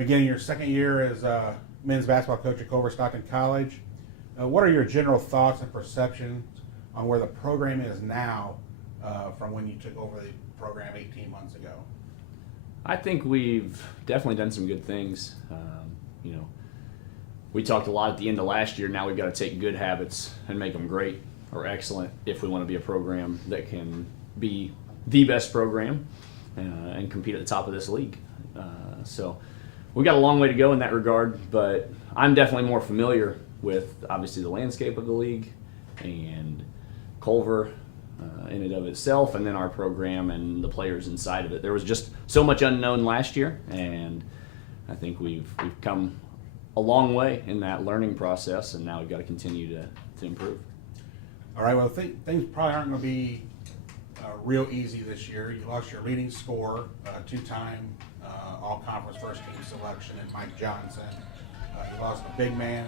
beginning your second year as men's basketball coach at Culver-Stockton College. What are your general thoughts and perceptions on where the program is now from when you took over the program 18 months ago? I think we've definitely done some good things. We talked a lot at the end of last year. Now we've got to take good habits and make them great or excellent if we want to be a program that can be the best program and compete at the top of this league. So we got a long way to go in that regard, but I'm definitely more familiar with obviously the landscape of the league and Culver in and of itself, and then our program and the players inside of it. There was just so much unknown last year, and I think we've come a long way in that learning process, and now we've got to continue to improve. All right, well, things probably aren't going to be real easy this year. You lost your leading scorer, two-time all-conference first-team selection in Mike Johnson. You lost a big man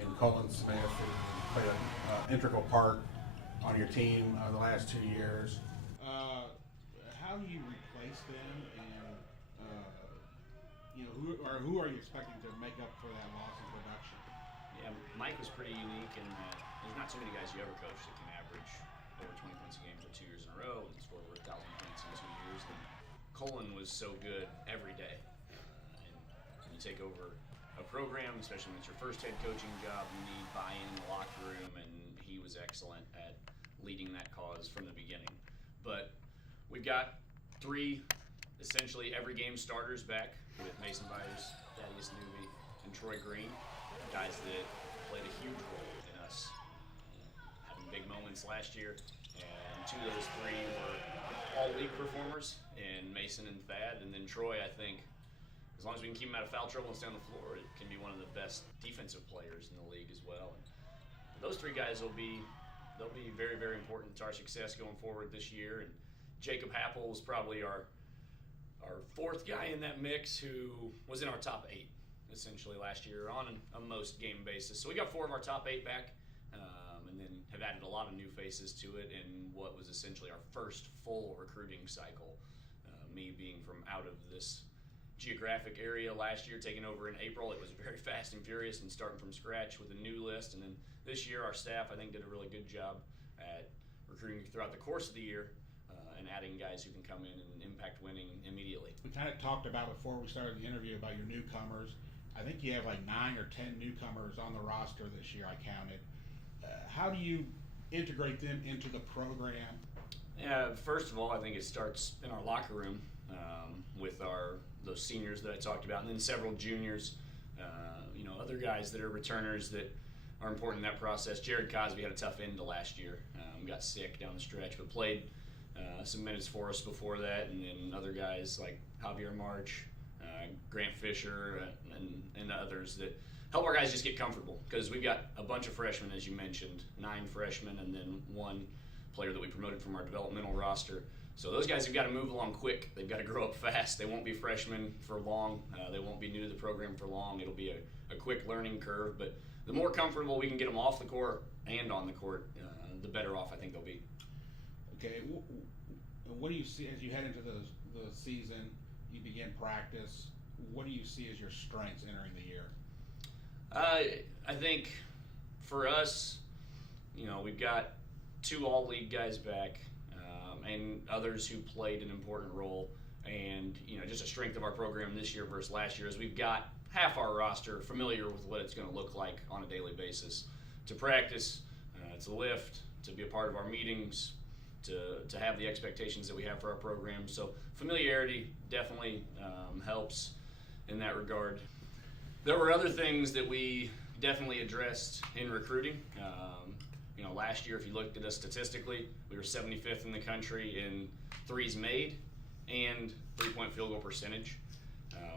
in Colin Smith, who played an integral part on your team the last 2 years. How do you replace them, and who are you expecting to make up for that loss in production? Yeah, Mike was pretty unique, and there's not too many guys you ever coach that can average over 20 points a game for 2 years in a row and score over 1,000 points in 2 years. And Colin was so good every day. And when you take over a program, especially when it's your first head coaching job, you need buy-in in the locker room, and he was excellent at leading that cause from the beginning. But we've got 3 essentially every game starters back with Mason Vires Thaddeus Newby and Troy Green, guys that played a huge role in us having big moments last year, and 2 of those 3 were all-league performers in Mason and Thad, and then Troy, I think, as long as we can keep him out of foul trouble and stay on the floor, it can be one of the best defensive players in the league as well. And those 3 guys they'll be very, very important to our success going forward this year. And Jacob Happel was probably our 4th guy in that mix, who was in our top 8 essentially last year on a most game basis. So we got 4 of our top 8 back, and then have added a lot of new faces to it in what was essentially our first full recruiting cycle. Me being from out of this geographic area last year, taking over in April, it was very fast and furious and starting from scratch with a new list. And then this year, our staff, I think, did a really good job at recruiting throughout the course of the year and adding guys who can come in and impact winning immediately. We kind of talked about before we started the interview about your newcomers. I think you have like 9 or 10 newcomers on the roster this year, I counted. How do you integrate them into the program? First of all, I think it starts in our locker room with those seniors that I talked about, and then several juniors, other guys that are returners that are important in that process. Jared Cosby had a tough end to last year, got sick down the stretch, but played some minutes for us before that, and then other guys like Javier March, Grant Fisher, and others that help our guys just get comfortable, because we've got a bunch of freshmen, as you mentioned, 9 freshmen, and then 1 player that we promoted from our developmental roster. So those guys have got to move along quick. They've got to grow up fast. They won't be freshmen for long. They won't be new to the program for long. It'll be a quick learning curve, but the more comfortable we can get them off the court and on the court, the better off I think they'll be. Okay, what do you see as you head into the season, you begin practice, what do you see as your strengths entering the year? I think for us, we've got 2 all-league guys back, and others who played an important role. And just a strength of our program this year versus last year is we've got half our roster familiar with what it's going to look like on a daily basis to practice, to lift, to be a part of our meetings, to have the expectations that we have for our program. So familiarity definitely helps in that regard. There were other things that we definitely addressed in recruiting. Last year, if you looked at us statistically, we were 75th in the country in threes made and 3-point field goal percentage,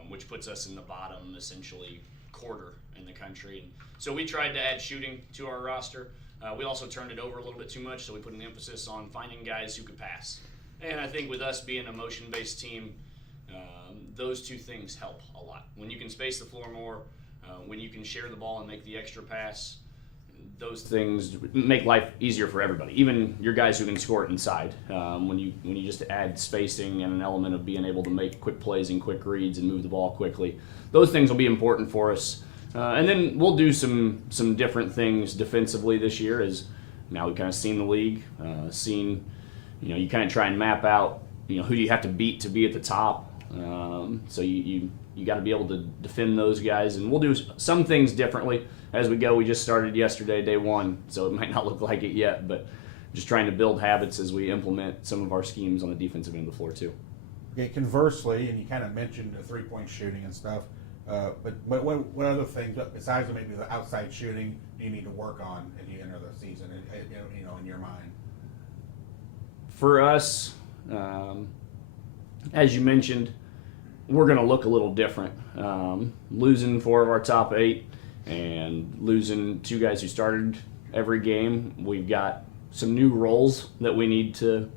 which puts us in the bottom, essentially, quarter in the country. And so we tried to add shooting to our roster. We also turned it over a little bit too much, so we put an emphasis on finding guys who could pass. And I think with us being a motion-based team, those 2 things help a lot. When you can space the floor more, when you can share the ball and make the extra pass, those things make life easier for everybody, even your guys who can score it inside. When you just add spacing and an element of being able to make quick plays and quick reads and move the ball quickly, those things will be important for us. And then we'll do some different things defensively this year, as now we've kind of seen the league, you kind of try and map out, who do you have to beat to be at the top. So you got to be able to defend those guys, and we'll do some things differently as we go. We just started yesterday, day one, so it might not look like it yet, but just trying to build habits as we implement some of our schemes on the defensive end of the floor too. Okay, conversely, and you kind of mentioned the three-point shooting and stuff, but what other things, besides maybe the outside shooting, do you need to work on as you enter the season, in your mind? For us, as you mentioned, we're going to look a little different. Losing 4 of our top 8 and losing 2 guys who started every game, we've got some new roles that we need to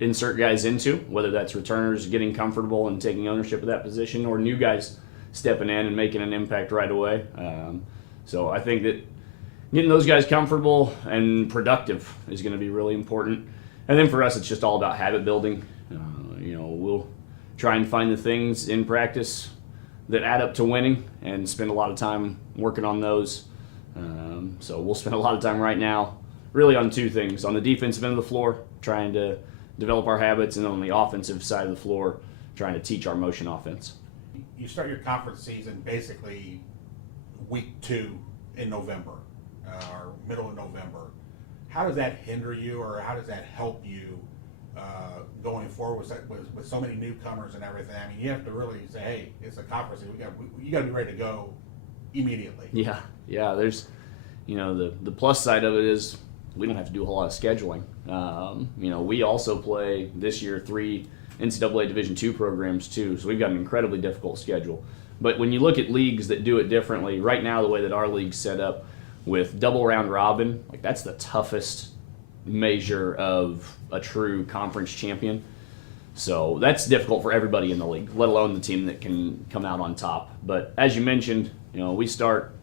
insert guys into, whether that's returners getting comfortable and taking ownership of that position, or new guys stepping in and making an impact right away. So I think that getting those guys comfortable and productive is going to be really important. And then for us, it's just all about habit building. We'll try and find the things in practice that add up to winning and spend a lot of time working on those. So we'll spend a lot of time right now really on 2 things. On the defensive end of the floor, trying to develop our habits, and on the offensive side of the floor, trying to teach our motion offense. You start your conference season basically week 2 in November, or middle of November. How does that hinder you, or how does that help you going forward with so many newcomers and everything? I mean, you have to really say, hey, it's a conference. You got to be ready to go immediately. Yeah. There's, the plus side of it is we don't have to do a whole lot of scheduling. We also play this year 3 NCAA Division II programs too, so we've got an incredibly difficult schedule. But when you look at leagues that do it differently, right now the way that our league's set up with double round robin, that's the toughest measure of a true conference champion. So that's difficult for everybody in the league, let alone the team that can come out on top. But as you mentioned, we start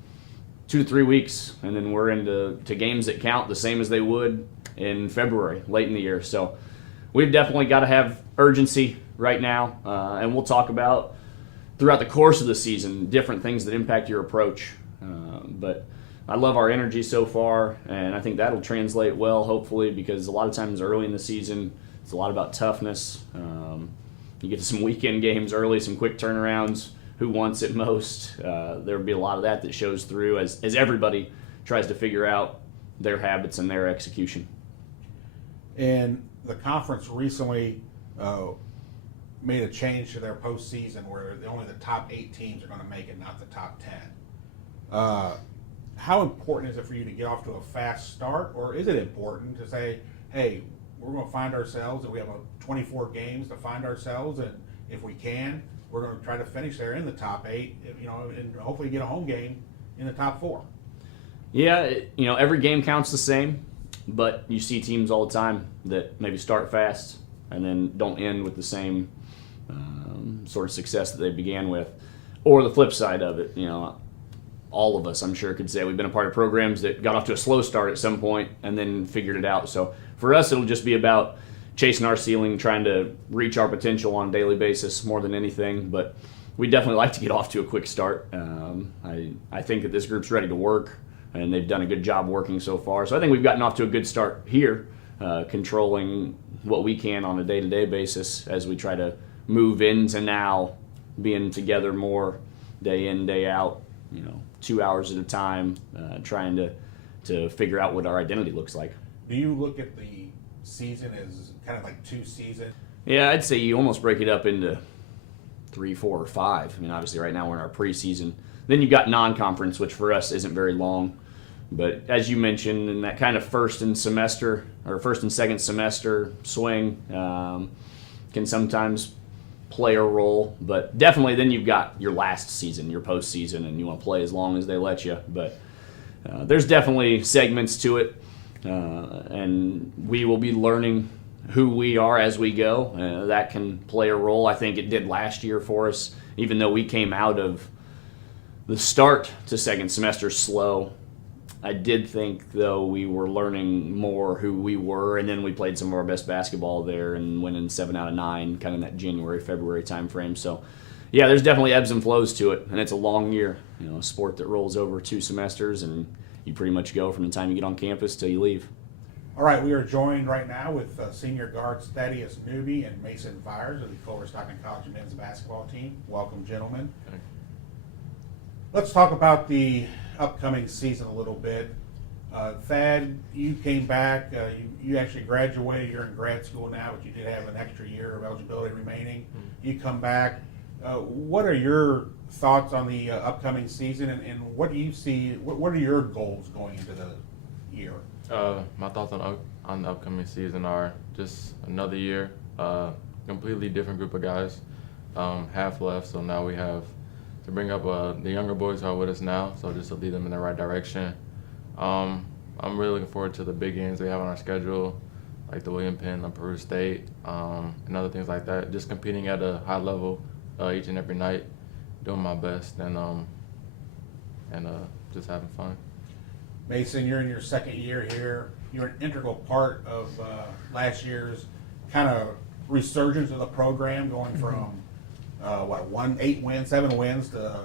2 to 3 weeks, and then we're into games that count the same as they would in February, late in the year. So we've definitely got to have urgency right now, and we'll talk about throughout the course of the season different things that impact your approach. But I love our energy so far, and I think that'll translate well, hopefully, because a lot of times early in the season, it's a lot about toughness. You get to some weekend games early, some quick turnarounds, who wants it most. There'll be a lot of that shows through as everybody tries to figure out their habits and their execution. And the conference recently made a change to their postseason where only the top 8 teams are going to make it, not the top 10. How important is it for you to get off to a fast start, or is it important to say, hey, we're going to find ourselves, and we have 24 games to find ourselves, and if we can, we're going to try to finish there in the top 8, and hopefully get a home game in the top 4? Yeah, every game counts the same, but you see teams all the time that maybe start fast and then don't end with the same sort of success that they began with. Or the flip side of it, all of us, I'm sure, could say we've been a part of programs that got off to a slow start at some point and then figured it out. So for us, it'll just be about chasing our ceiling, trying to reach our potential on a daily basis more than anything. But we definitely like to get off to a quick start. I think that this group's ready to work, and they've done a good job working so far. So I think we've gotten off to a good start here, controlling what we can on a day-to-day basis as we try to move into now being together more day in, day out, 2 hours at a time, trying to figure out what our identity looks like. Do you look at the season as kind of like 2 seasons? Yeah, I'd say you almost break it up into 3, 4, or 5. I mean, obviously right now we're in our preseason. Then you've got non-conference, which for us isn't very long. But as you mentioned, in that kind of first and second semester swing can sometimes play a role. But definitely then you've got your last season, your postseason, and you want to play as long as they let you. But there's definitely segments to it, and we will be learning who we are as we go. That can play a role. I think it did last year for us, even though we came out of the start to second semester slow. I did think, though, we were learning more who we were, and then we played some of our best basketball there and winning 7 out of 9, kind of in that January, February time frame. So, yeah, there's definitely ebbs and flows to it, and it's a long year. You know, a sport that rolls over 2 semesters, and you pretty much go from the time you get on campus till you leave. All right, we are joined right now with senior guards Thaddeus Newby and Mason Vires of the Culver-Stockton College men's basketball team. Welcome, gentlemen. Thanks. Let's talk about the upcoming season a little bit. Thad, you came back. You actually graduated. You're in grad school now, but you did have an extra year of eligibility remaining. You come back. What are your thoughts on the upcoming season, and what do you see? What are your goals going into the year? My thoughts on the upcoming season are just another year, completely different group of guys, half left, so now we have to bring up the younger boys who are with us now, so just to lead them in the right direction. I'm really looking forward to the big games we have on our schedule, like the William Penn and Peru State, and other things like that. Just competing at a high level each and every night, doing my best, and just having fun. Mason, you're in your second year here. You're an integral part of last year's kind of resurgence of the program, going from 7 wins to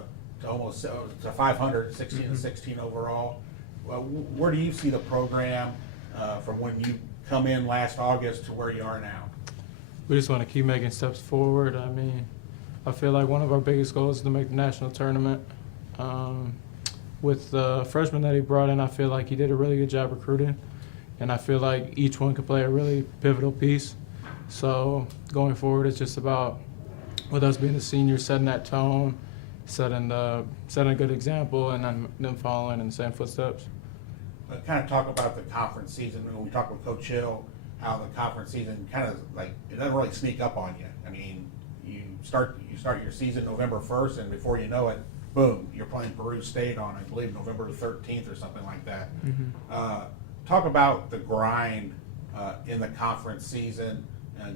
almost to 500, 16 and 16 overall. Where do you see the program from when you come in last August to where you are now? We just want to keep making steps forward. I mean, I feel like one of our biggest goals is to make the national tournament. With the freshmen that he brought in, I feel like he did a really good job recruiting, and I feel like each one could play a really pivotal piece. So going forward, it's just about, with us being the seniors, setting that tone, setting a good example, and then them following in the same footsteps. Kind of talk about the conference season. When we talk with Coach Hill, how the conference season kind of like it doesn't really sneak up on you. I mean, you start your season November 1st, and before you know it, boom, you're playing Peru State on, I believe, November 13th or something like that. Talk about the grind in the conference season,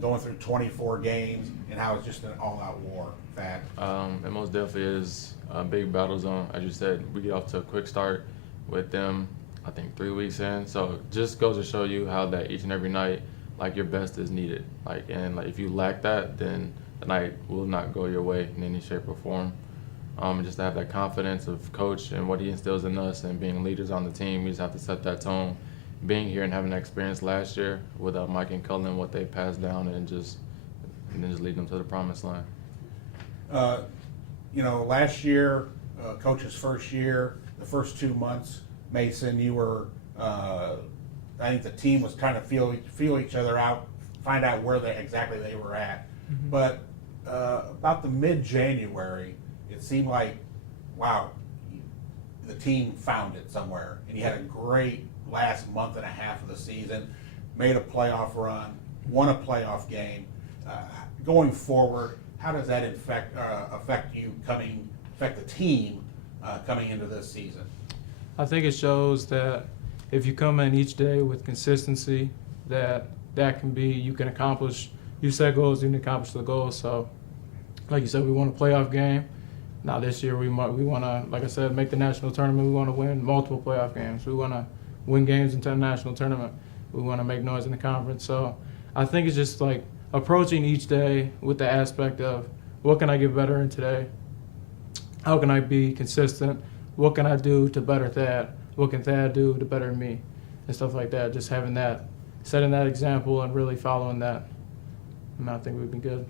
going through 24 games, and how it's just an all-out war. Thad. It most definitely is a big battle zone. As you said, we get off to a quick start with them, I think 3 weeks in. So just goes to show you how that each and every night, like, your best is needed. And if you lack that, then the night will not go your way in any shape or form. Just to have that confidence of Coach and what he instills in us and being leaders on the team, we just have to set that tone. Being here and having that experience last year with Mike and Cullen, what they passed down, and then just lead them to the promised line. Last year, Coach's first year, the first 2 months, Mason, you were, I think the team was trying to feel each other out, find out where exactly they were at. But about the mid-January, it seemed like, wow, the team found it somewhere. And you had a great last month and a half of the season, made a playoff run, won a playoff game. Going forward, how does that affect the team coming into this season? I think it shows that if you come in each day with consistency, that can be, you can accomplish, you set goals, you can accomplish the goals. So, like you said, we won a playoff game. Now this year we want to, like I said, make the national tournament. We want to win multiple playoff games. We want to win games into the national tournament. We want to make noise in the conference. So I think it's just like approaching each day with the aspect of, what can I get better in today? How can I be consistent? What can I do to better Thad? What can Thad do to better me? And stuff like that. Just having that, setting that example and really following that. And I think we'd be good.